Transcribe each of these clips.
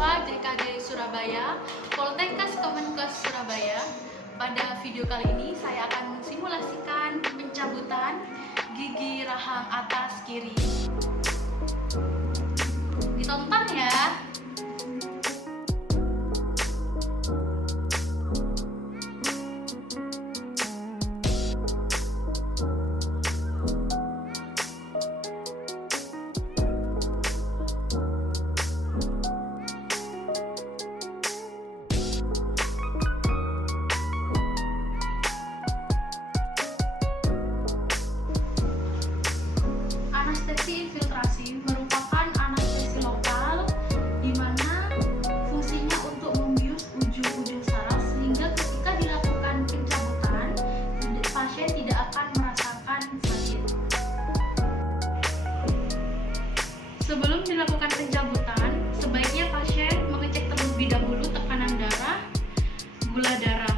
siswa JKG Surabaya, Poltekkes Kemenkes Surabaya. Pada video kali ini saya akan mensimulasikan pencabutan gigi rahang atas kiri. Ditonton ya. Anestesi infiltrasi merupakan anestesi lokal di mana fungsinya untuk membius ujung-ujung saraf sehingga ketika dilakukan pencabutan pasien tidak akan merasakan sakit. Sebelum dilakukan pencabutan, sebaiknya pasien mengecek terlebih dahulu tekanan darah, gula darah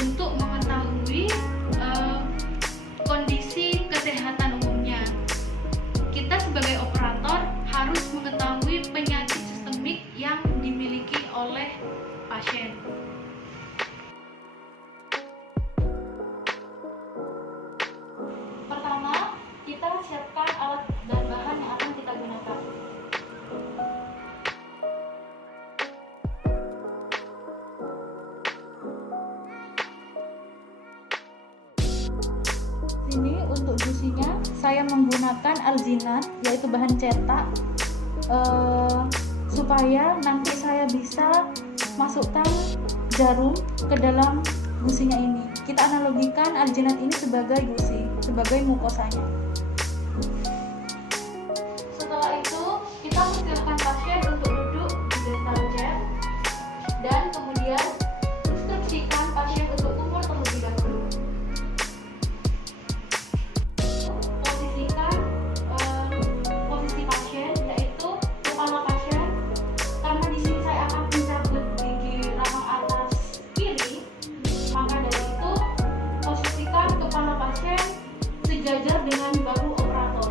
untuk mengetahui kondisi kesehatan umumnya. Kita sebagai operator harus mengetahui penyakit sistemik yang dimiliki oleh pasien. Pertama, kita siapkan alat dan bahan yang akan kita gunakan. Sini untuk gusinya saya menggunakan alginat, yaitu bahan cetak, supaya nanti saya bisa masukkan jarum ke dalam gusinya ini. Kita analogikan alginat ini sebagai gusi, sebagai mukosanya. Setelah itu kita persilakan pasien untuk duduk di dental chair dan kemudian instruksikan pasien untuk umur terlebih dahulu. Posisi pasien yaitu kepala pasien, karena di sini saya akan mencabut gigi rahang atas kiri, maka dari itu posisikan kepala pasien sejajar dengan bahu operator.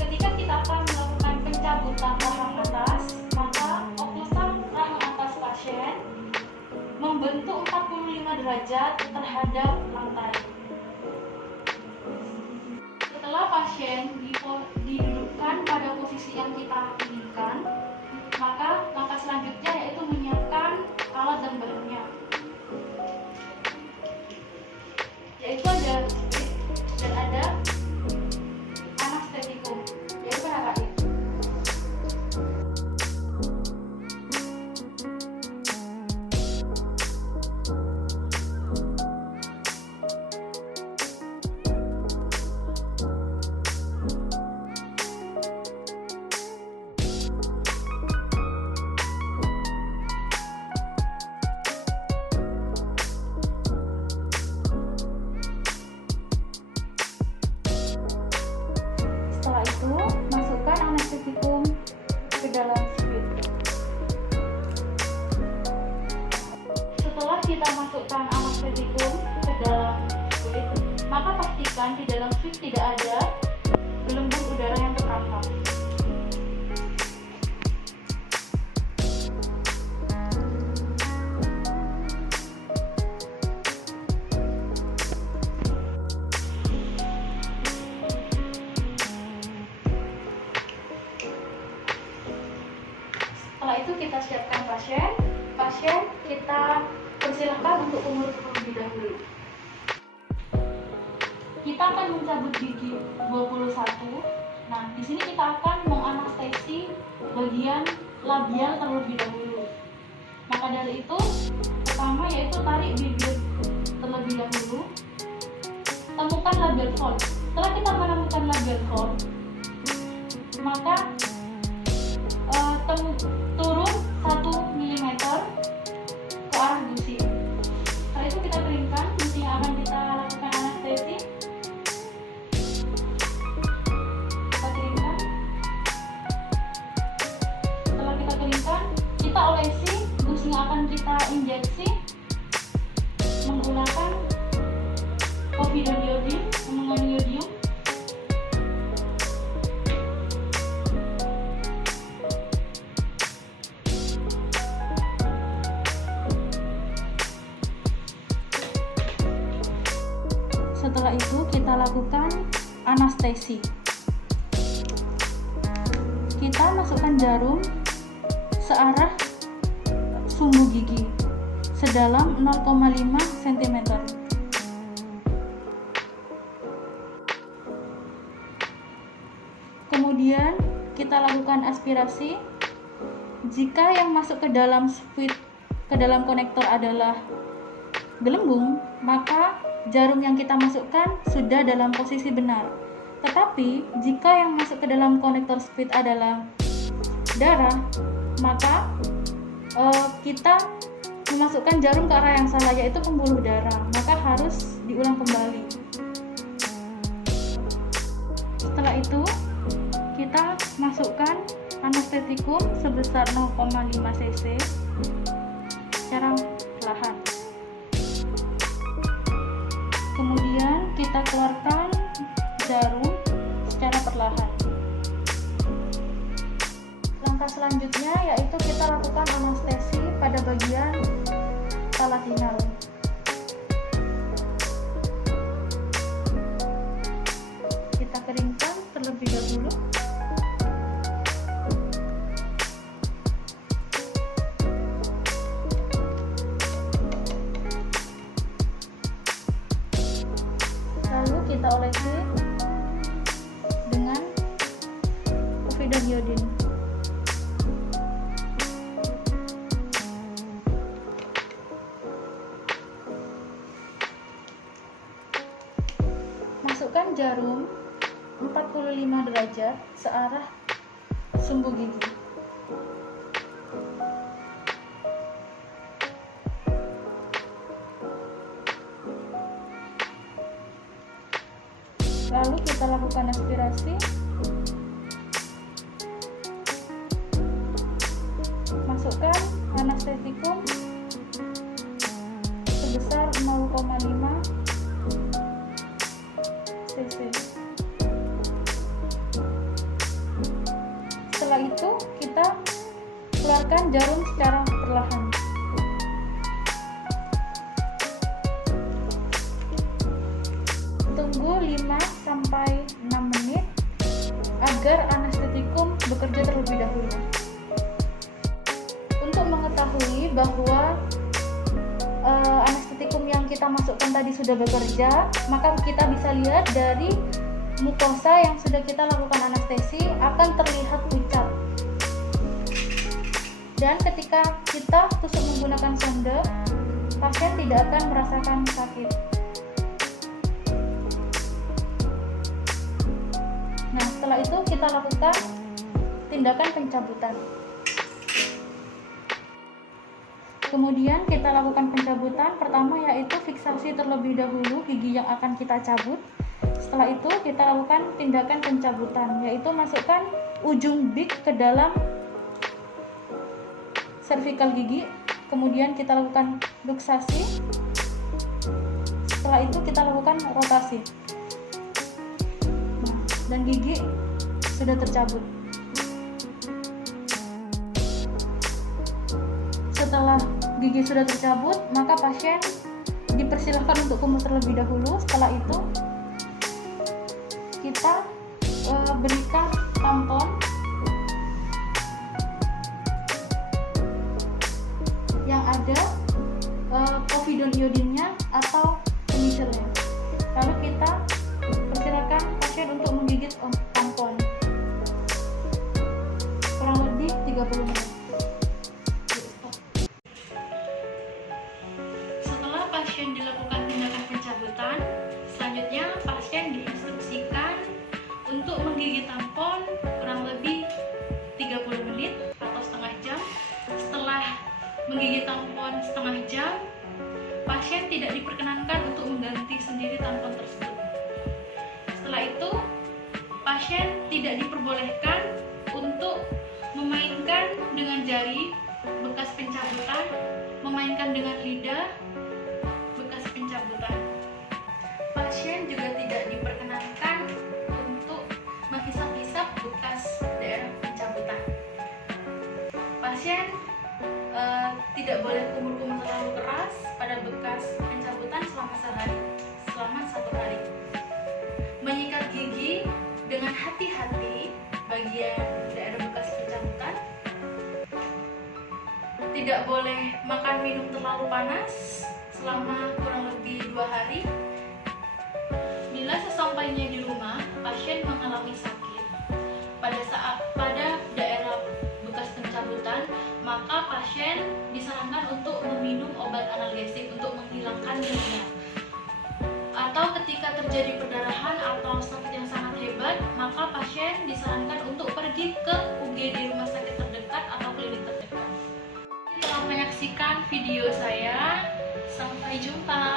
Ketika kita akan melakukan pencabutan rahang atas, maka oklusam rahang atas pasien membentuk 45 derajat terhadap lantai. Setelah pasien didudukkan pada posisi yang kita inginkan, maka langkah selanjutnya yaitu menyiapkan alat dan bahannya, yaitu ada sprit dan ada anestetikum, yaitu PHKI. Setelah itu, masukkan anestetikum ke dalam sprit. Setelah kita masukkan anestetikum ke dalam sprit, maka pastikan di dalam sprit tidak ada gelembung udara yang terperangkap. Setelah itu kita siapkan pasien kita persilahkan untuk umur terlebih dahulu. Kita akan mencabut gigi 21. Nah, di sini kita akan menganestesi bagian labial terlebih dahulu. Maka dari itu, pertama yaitu tarik bibir terlebih dahulu. Temukan labial fold. Setelah kita menemukan labial fold, maka turun 1 mm ke arah gusi. Setelah itu kita keringkan gusi yang akan kita lakukan anestesi. Kita keringkan. Setelah kita keringkan, kita olesi gusi yang akan kita injeksi menggunakan itu kita lakukan anestesi. Kita masukkan jarum searah sumbu gigi sedalam 0,5 cm. Kemudian kita lakukan aspirasi. Jika yang masuk ke dalam konektor adalah gelembung, maka jarum yang kita masukkan sudah dalam posisi benar. Tetapi jika yang masuk ke dalam konektor speed adalah darah, maka kita memasukkan jarum ke arah yang salah, yaitu pembuluh darah, maka harus diulang kembali. Setelah itu kita masukkan anestetikum sebesar 0,5 cc secara perlahan. Kemudian kita keluarkan jarum secara perlahan. Langkah selanjutnya yaitu kita lakukan anestesi pada bagian palatinal. Kita keringkan terlebih dahulu. Lalu kita olesi dengan povidon iodin. Masukkan jarum 45 derajat searah sumbu gigi. Lalu kita lakukan aspirasi. Masukkan anestetikum sebesar 0,5 cc. Setelah itu kita keluarkan jarum secara perlahan. Tunggu 5-6 menit agar anestetikum bekerja terlebih dahulu. Untuk mengetahui bahwa anestetikum yang kita masukkan tadi sudah bekerja, maka kita bisa lihat dari mukosa yang sudah kita lakukan anestesi akan terlihat pucat. Dan ketika kita tusuk menggunakan sonde, pasien tidak akan merasakan sakit. Nah, setelah itu kita lakukan tindakan pencabutan. Kemudian kita lakukan pencabutan. Pertama yaitu fiksasi terlebih dahulu gigi yang akan kita cabut. Setelah itu kita lakukan tindakan pencabutan, yaitu masukkan ujung big ke dalam servikal gigi. Kemudian kita lakukan luksasi. Setelah itu kita lakukan rotasi. Dan gigi sudah tercabut. Setelah gigi sudah tercabut, maka pasien dipersilahkan untuk kumur terlebih dahulu. Setelah itu kita berikan tampon yang ada povidon iodinnya atau chemiselnya. Lalu kita persilakan pasien untuk menggigit tampon kurang lebih 30 menit. Setelah pasien dilakukan tindakan pencabutan, selanjutnya pasien diinstruksikan untuk menggigit tampon kurang lebih 30 menit atau setengah jam. Setelah menggigit tampon setengah jam, pasien tidak diperkenankan untuk mengganti sendiri tampon tersebut. Setelah itu, pasien tidak diperbolehkan untuk memainkan dengan jari bekas pencabutan, memainkan dengan lidah bekas pencabutan. Pasien juga tidak diperkenankan untuk menghisap-hisap bekas daerah pencabutan. Pasien tidak boleh kumur-kumur terlalu keras pada bekas pencabutan selama 1 hari. tidak boleh makan minum terlalu panas selama kurang lebih 2 hari. Bila sesampainya di rumah, pasien mengalami sakit pada daerah bekas pencabutan, maka pasien disarankan untuk meminum obat analgesik untuk menghilangkan nyerinya. Atau ketika terjadi perdarahan atau sakit yang sangat hebat, maka pasien disarankan untuk pergi ke UGD rumah sakit terdekat atau klinik terdekat. Telah menyaksikan video saya. Sampai jumpa.